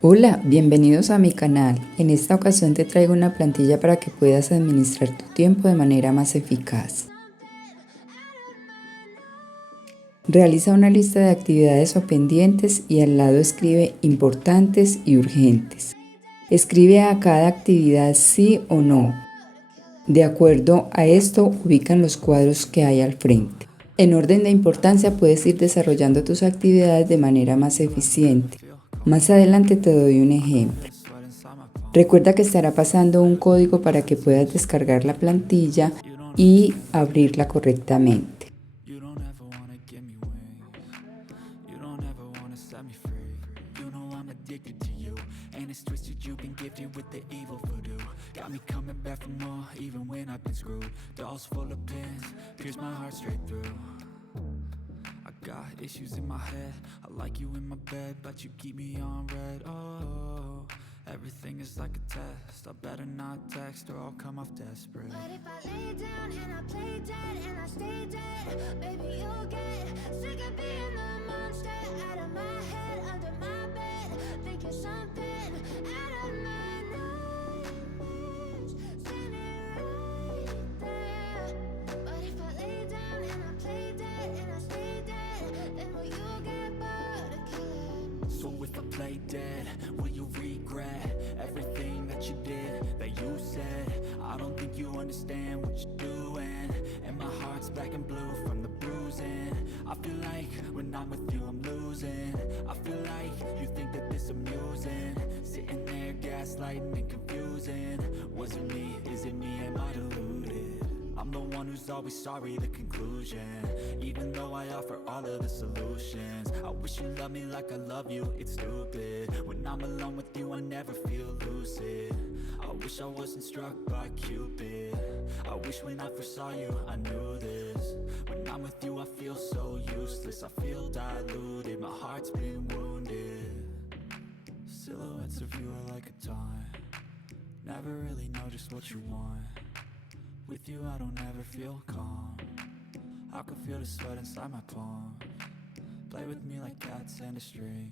Hola, bienvenidos a mi canal. En esta ocasión te traigo una plantilla para que puedas administrar tu tiempo de manera más eficaz. Realiza una lista de actividades o pendientes y al lado escribe importantes y urgentes. Escribe a cada actividad sí o no. De acuerdo a esto, ubican los cuadros que hay al frente. En orden de importancia puedes ir desarrollando tus actividades de manera más eficiente. Más adelante te doy un ejemplo. Recuerda que estará pasando un código para que puedas descargar la plantilla y abrirla correctamente. Got issues in my head. I like you in my bed, but you keep me on red. Oh, everything is like a test. I better not text or I'll come off desperate. But if I lay down and I play dead and I stay dead, baby, you'll get sick of being the monster out of my head, under my bed, thinking something out of my nightmares, standing right there. But if I lay down and I play dead and I stay dead, then will you get bored of killing me? So if I play dead, will you regret everything that you did, that you said? I don't think you understand what you're doing, and my heart's black and blue from the bruising. I feel like when I'm with you I'm losing. I feel like you think that this amusing, sitting there gaslighting and confusing. Was it me? Is it me? Am I deluded? I'm the one who's always sorry, the conclusion. Even though I offer all of the solutions, I wish you loved me like I love you, it's stupid. When I'm alone with you I never feel lucid. I wish I wasn't struck by Cupid. I wish when I first saw you I knew this. When I'm with you I feel so useless, I feel diluted, my heart's been wounded. Silhouettes of you are like a taunt. Never really know just what you want. With you I don't ever feel calm. I can feel the sweat inside my palms. Play with me like cats and a string.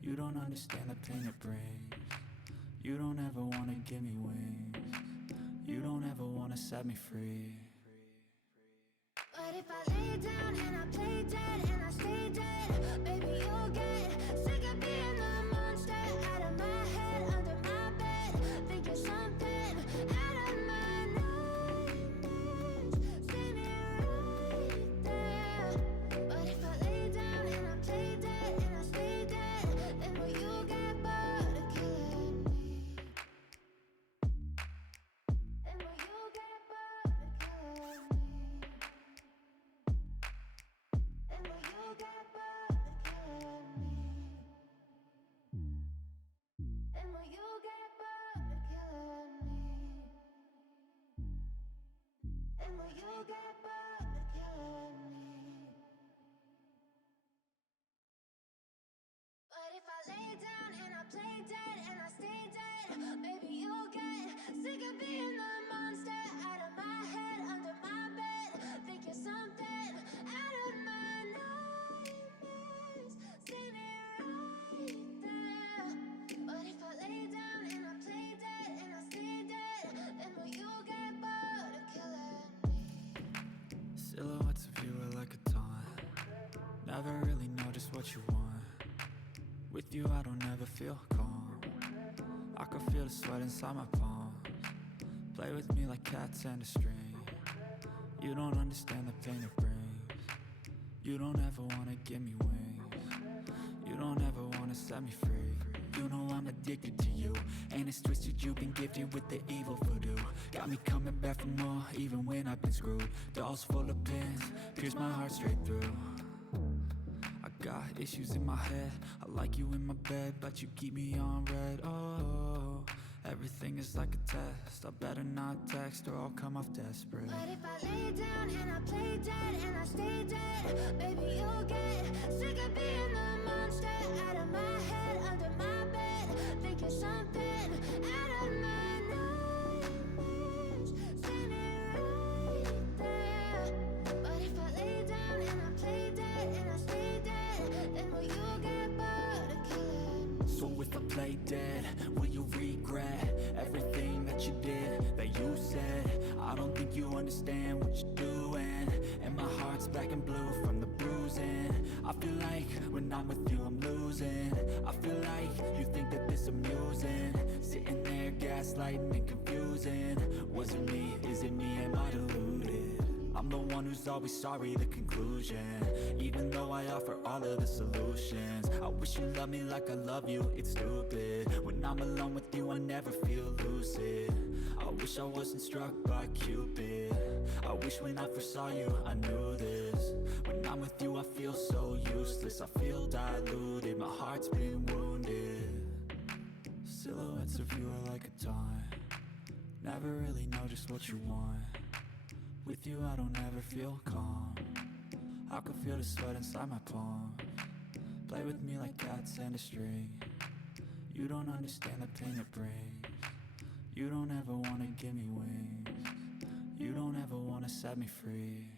You don't understand the pain it brings. You don't ever wanna give me wings. You don't ever wanna set me free. But if I lay down and I play dead and I stay dead, baby, you'll get sick of being the monster out of my head, under my bed, thinking something out of my nightmares, standing right there. But if I lay down and I play dead and I stay dead, then will you get bored of killing me? Then will you get bored of killing me? And will you get bored of killing me? And will you get bored of killing me? And will you get bored of killing me? But if I lay down and I play dead and I stay dead, baby, you'll get sick of being the monster out of my head, under my bed, thinking something out of my nightmares, standing right there. But if I lay down and I play dead and I stay dead, then will you get bored of killing me? Silhouettes of you are like a taunt. Never really know just what you want. With you I don't ever feel calm. I can feel the sweat inside my palms. Play with me like cats and a string. You don't understand the pain it brings. You don't ever wanna give me wings. You don't ever wanna set me free. You know I'm addicted to you, and it's twisted, you've been gifted with the evil voodoo. Got me coming back for more, even when I've been screwed. Dolls full of pins, pierce my heart straight through. I got issues in my head. I like you in my bed, but you keep me on red. Oh, everything is like a test. I better not text or I'll come off desperate. But if I lay down and I play dead and I stay dead, baby, you'll get sick of being the monster out of my head, under my bed, thinking something out of my nightmares, standing right there. But if I lay down and I play dead and I stay dead, then will you get bored of killing So if I play dead, will you regret everything that you did, that you said? I don't think you understand what you're doing, and my heart's black and blue from the bruising. I feel like when I'm with you I'm losing. I feel like you think that this amusing, sitting there gaslighting and confusing. Was it me? Is it me? Am I deluded? I'm the one who's always sorry, the conclusion. Even though I offer all of the solutions, I wish you loved me like I love you, it's stupid. When I'm alone with you I never feel lucid. I wish I wasn't struck by Cupid. I wish when I first saw you I knew this. When I'm with you I feel so useless, I feel diluted, my heart's been wounded. Silhouettes of you are like a taunt, never really know just what you want. With you I don't ever feel calm, I can feel the sweat inside my palms. Play with me like cats and a string. You don't understand the pain it brings. You don't ever wanna give me wings. You don't ever wanna set me free.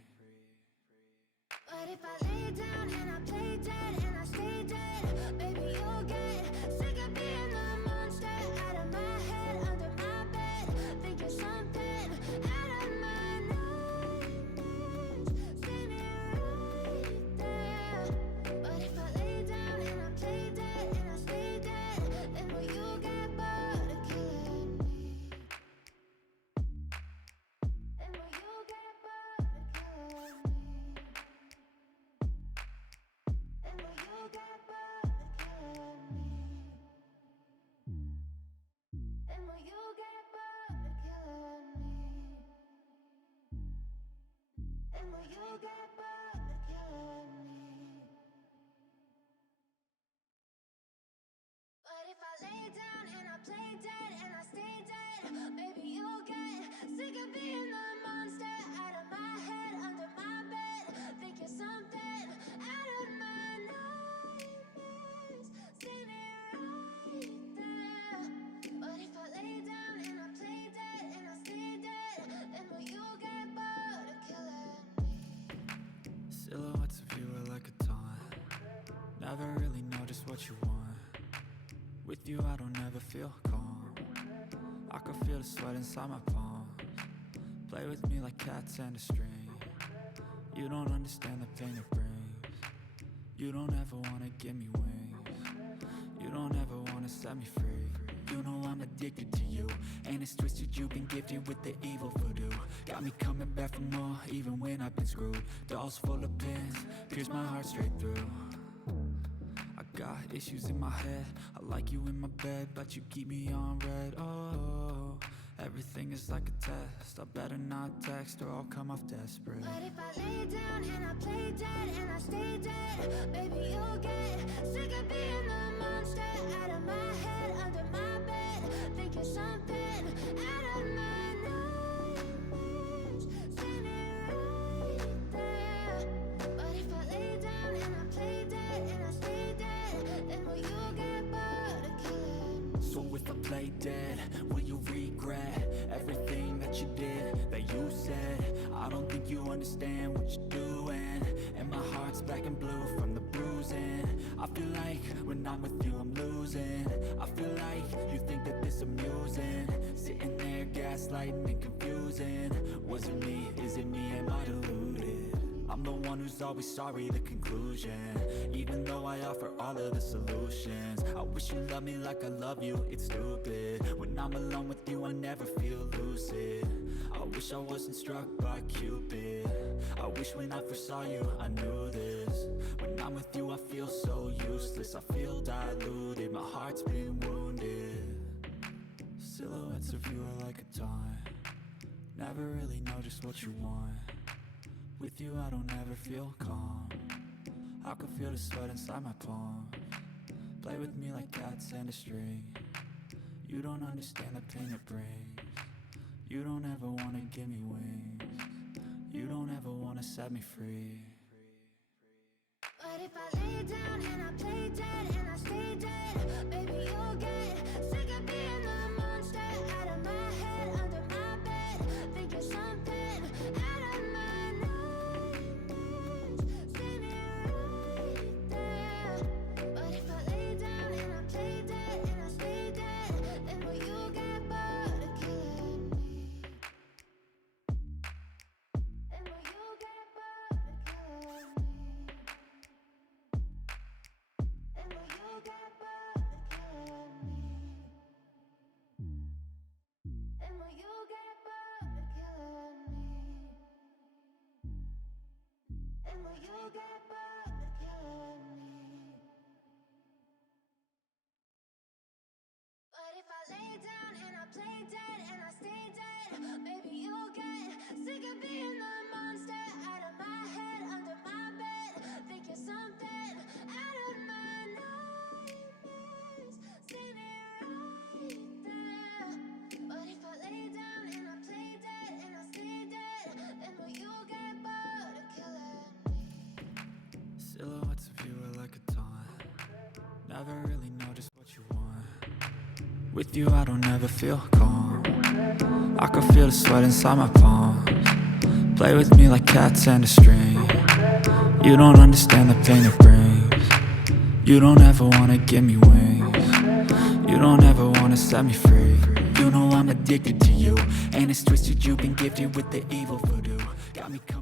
But if I lay down and I play dead and I stay dead, baby you'll get sick of being the monster out of my head, under my bed, thinking something out of my nightmares, standing right there. But if I lay down and I play dead and I stay dead, then will you get bored of killing me? Then will you get bored of killing me? And will you get bored of killing me? And will you get bored of killing me? And will you get bored of killing me? But if I lay down and I play dead and I stay dead, baby you'll get sick of being the monster out of my head, under my bed, thinking something out of my nightmares, standing right there. But if I lay down and I play dead and I stay dead, then will you get bored of killing me? Silhouettes of you are like a taunt, never really know just what you want. With you I don't ever feel calm, I can feel the sweat inside my palms. Play with me like cats and a string. You don't understand the pain it brings. You don't ever wanna give me wings. You don't ever wanna set me free. You know I'm addicted to you, and it's twisted, you've been gifted with the evil voodoo. Got me coming back for more, even when I've been screwed. Dolls full of pins, pierce my heart straight through. I got issues in my head, I like you in my bed, but you keep me on red. Oh, everything is like a test, I better not text or I'll come off desperate. But if I lay down and I play dead and I stay dead, baby you'll get sick of being the monster out of my head, under my bed, thinking something out of my nightmares, standing right there. But if I lay down and I play dead and I stay dead, then will you get bored of killing me? So if I play dead, will you regret everything that you did, that you said? I don't think you understand what you're doing, and my heart's black and blue from the bruising. I feel like when I'm with you I'm losing. I feel like you think that this amusing, sitting there gaslighting and confusing. Was it me? Is it me? Am I deluded? I'm the one who's always sorry, the conclusion. Even though I offer all of the solutions, I wish you loved me like I love you, it's stupid. When I'm alone with you I never feel lucid. I wish I wasn't struck by Cupid. I wish when I first saw you I knew this. When I'm with you I feel so useless, I feel diluted, my heart's been wounded. Silhouettes of you are like a taunt, never really know just what you want. With you I don't ever feel calm, I can feel the sweat inside my palms. Play with me like cats and a string. You don't understand the pain it brings. You don't ever wanna give me wings. You don't ever wanna set me free. But if I lay down and I play dead and I stay dead, baby you'll get sick of being the monster out of my head, under my bed, thinking something out of my nightmares, standing right there. But if I lay down and I play dead will you get bored of killing me? But if I lay down and I play dead and I stay dead, maybe you'll get sick of being the monster out of my head, under my bed. Think you're something out of my nightmares. See me right there. But if I lay down and I play dead and I stay dead, then will you get bored of killing me? Silhouettes of you are like a taunt. Never really know just what you want. With you I don't ever feel calm. I can feel the sweat inside my palms. Play with me like cats and a string. You don't understand the pain it brings. You don't ever wanna give me wings. You don't ever wanna set me free. You know I'm addicted to you, and it's twisted, you've been gifted with the evil voodoo. Got me coming